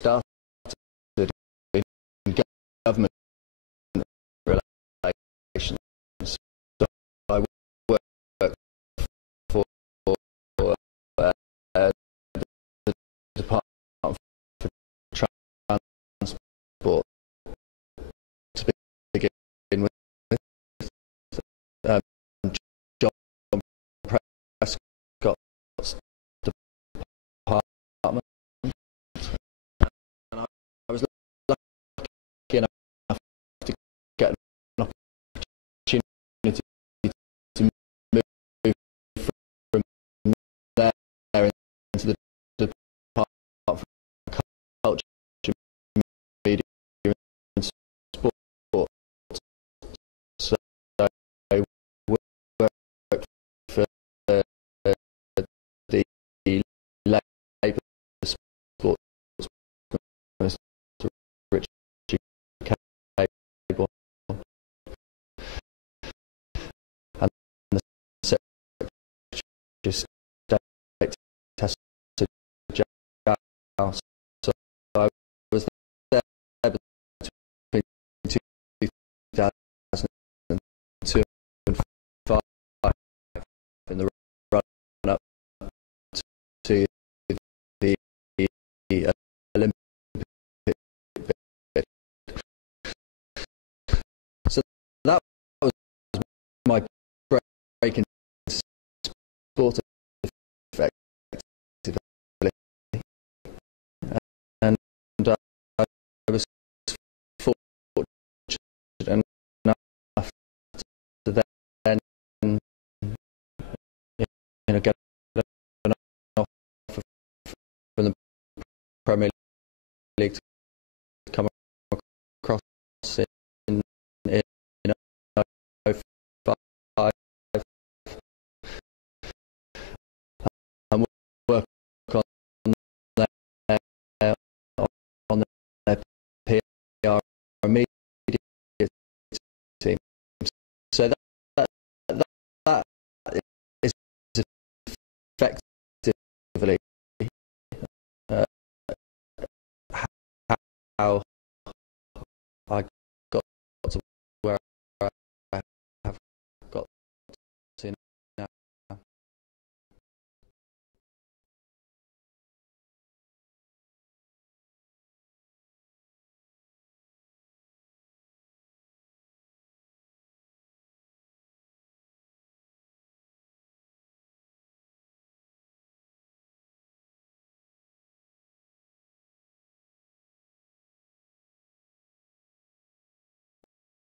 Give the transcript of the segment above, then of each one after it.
started in government relations. So I worked for the Department for Transport to begin with. John Prescott's department, and I was lucky enough to get an opportunity to move from there into the Department for Culture, Media and Sport. So I worked for the Labour Sports Minister, Richard Cable, and the Secretary of State, Tessa Giles. So I was there between 2002 and 2005 in the run-up to the Olympic bid. So that was my break into sport effectively, and I was fortunate enough to then get an offer from the Premier League to come across in 2005 and work on their PR and media team. So that is effectively how I got to where I have got to now.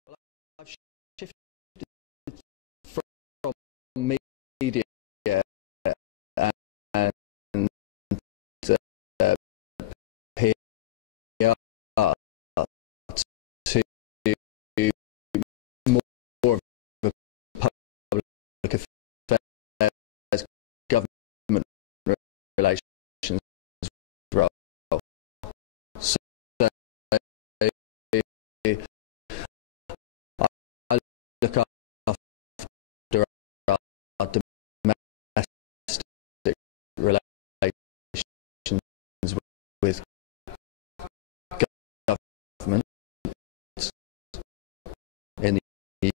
Well, I've shifted from media and PR to more of a public affairs government relations role. So I look after our domestic relations with government in the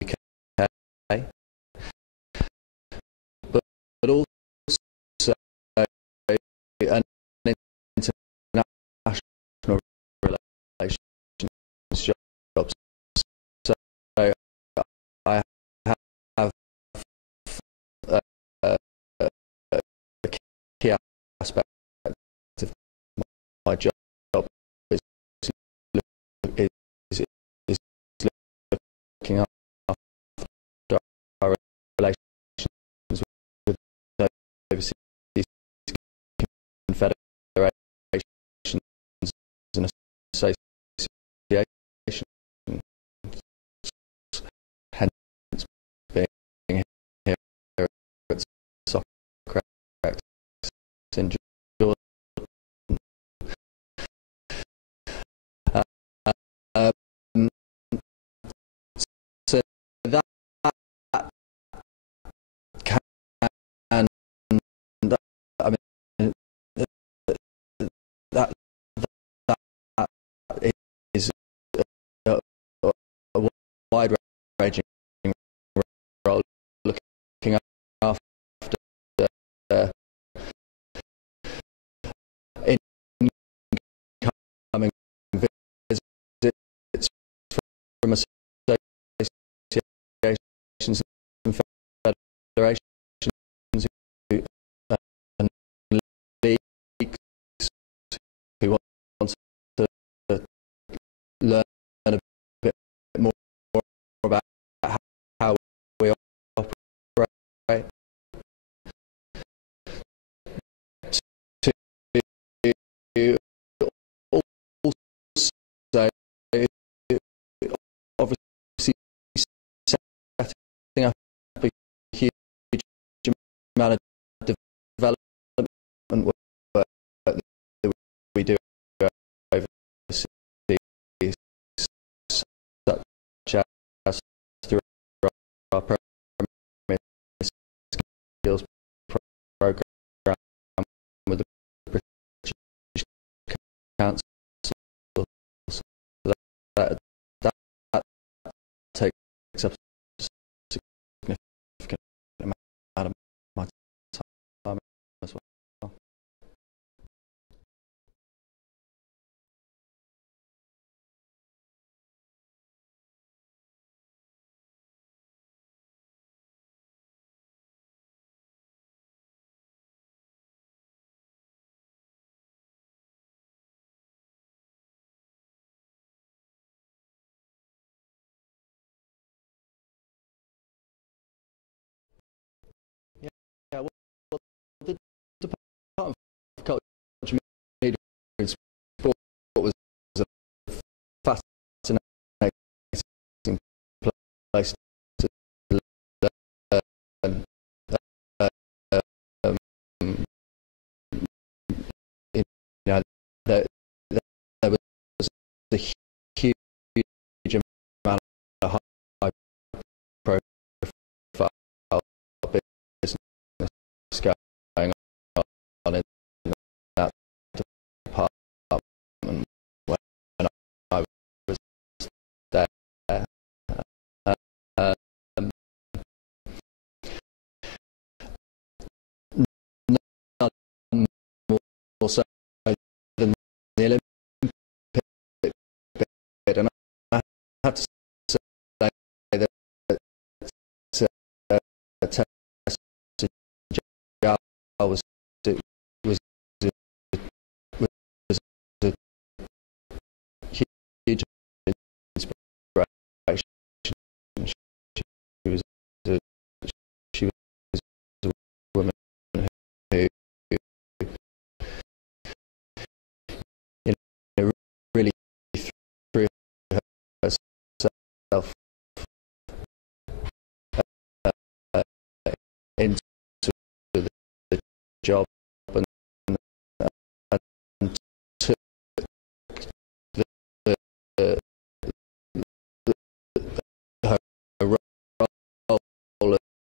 UK, but also an international relations jobs. So I have a key aspect of my job is looking after our relations with overseas confederations and associations, hence being here at Soccer in Jordan. wide-ranging role, looking after incoming visits from associations and federations and leagues who want to learn a bit more about how we operate. To also, obviously, setting up a huge amount of development work that we do overseas, such as through our Premier Skills program with the British Council. So that takes up a significant amount of my time as well. Yeah, well, the Department of Culture, Media and Sport was a fascinating place to learn. You know, there was a huge amount of high profile business going on in that department when I was there. Um, None more so than the Olympic bid, and I have to say that Tessa was a huge inspiration. She was a woman who, you know, really threw herself into the job and took the, her role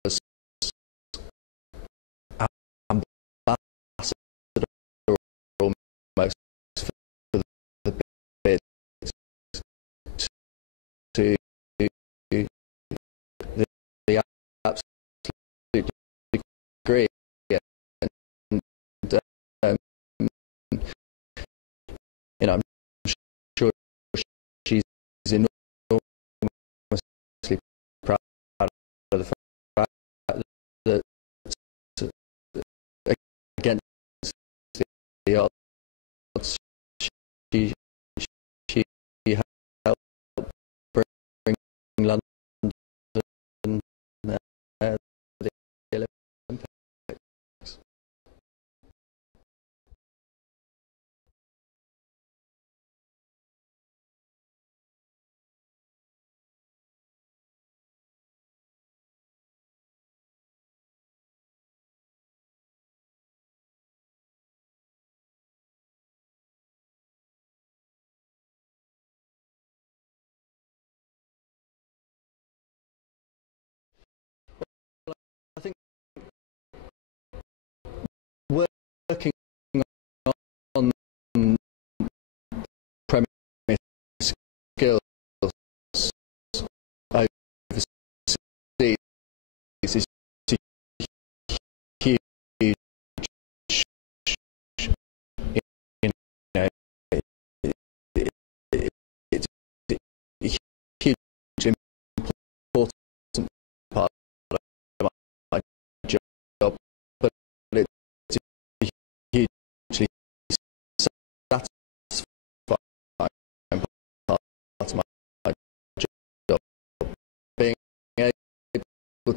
as ambassador almost for the bid to the absolute degree, and you know, I'm sure she's enormously proud of the fact that against the odds she helped bring London the Olympics. I think working on Premier Skills it's a huge, you know, it's a huge important part of my job, but it's a hugely satisfying part of my job. Being able to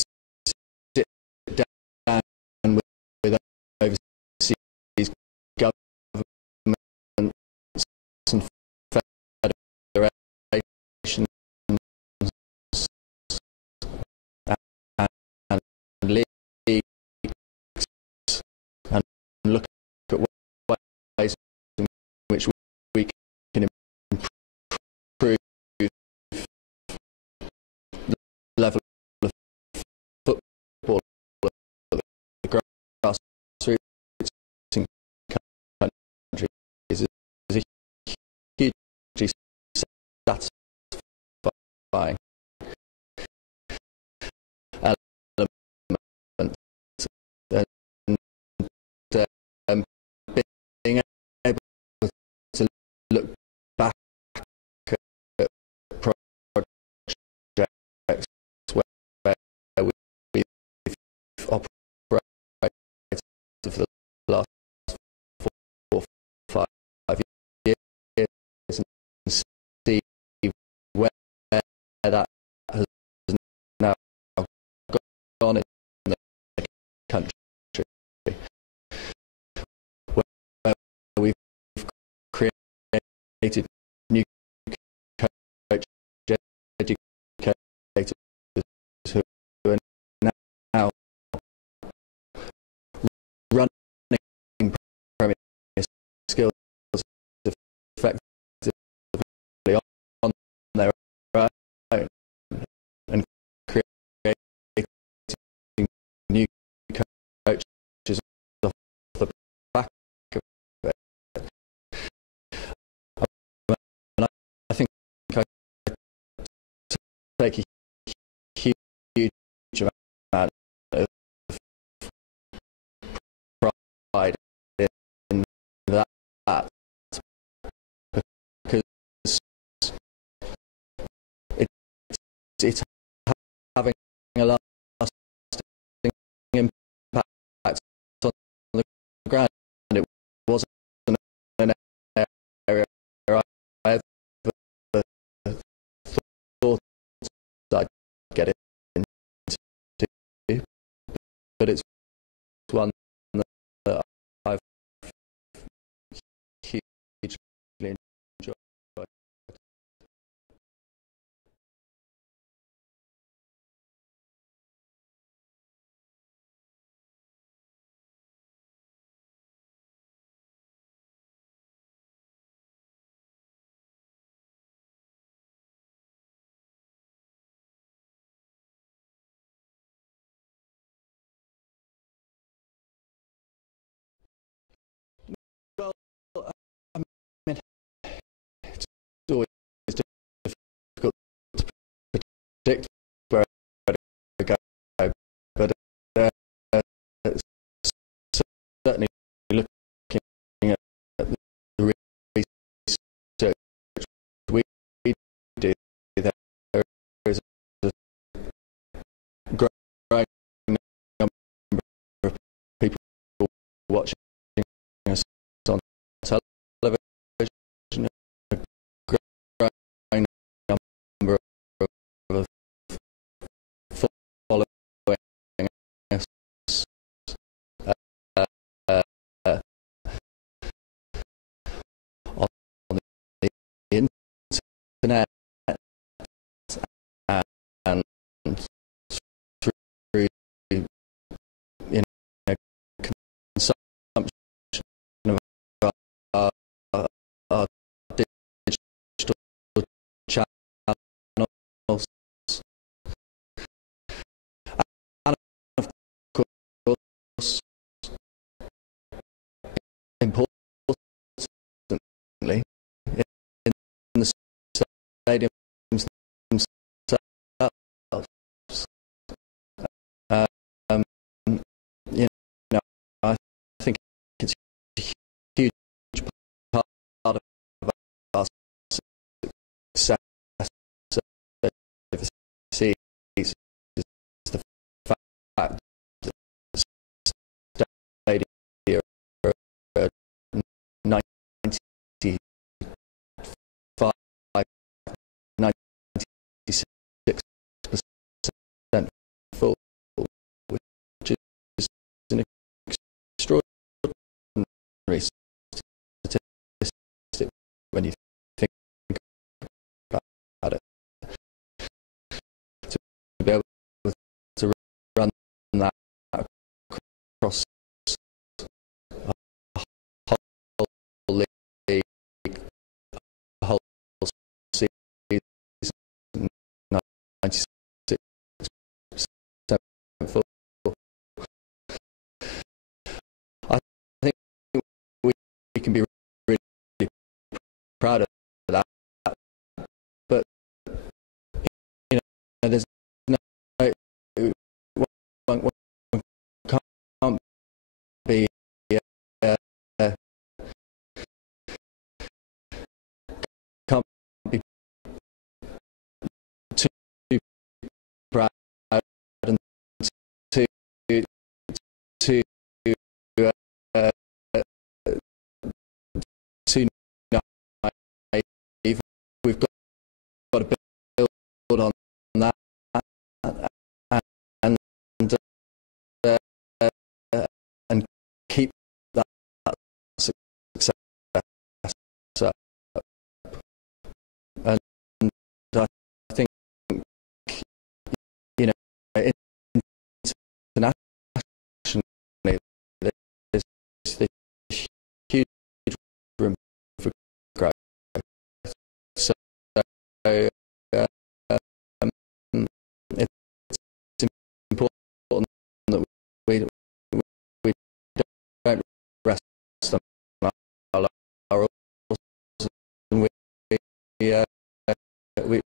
sit down with overseas governments and federations and leagues and look at ways in which we can improve the level of football at the grassroots in countries is a hugely satisfying element. And being able to look back at projects where we've operated for the last 4 or 5 years and see where that has now gone in the country, where we've created new coach educators who are now running Premier skills effectively on their own and creating new coaches off the back of it. And I think I take a huge amount of pride in that because it's having a lasting impact on the ground. It wasn't an area I ever thought I'd get into, but it's one that I've hugely enjoyed. Well, I mean, it's always difficult to predict where I go, but certainly looking at the research we do, there is a growing number of people watching us on television, a growing number of following us on the internet and through consumption of our digital channels, and of course, importantly, in the stadiums success overseas is the fact that stadia are 95, 96% full, which is an extraordinary statistic when you think about it. To be able to run that across a whole league, a whole season, 96% full. I think we can be really proud of that, but you know, there's no one can't be can't be too proud and too too uh, too naive. We've got to build on that and and keep that success up. And I think, you know, internationally, there's huge room for growth. So it's important that we don't rest on our laurels, and we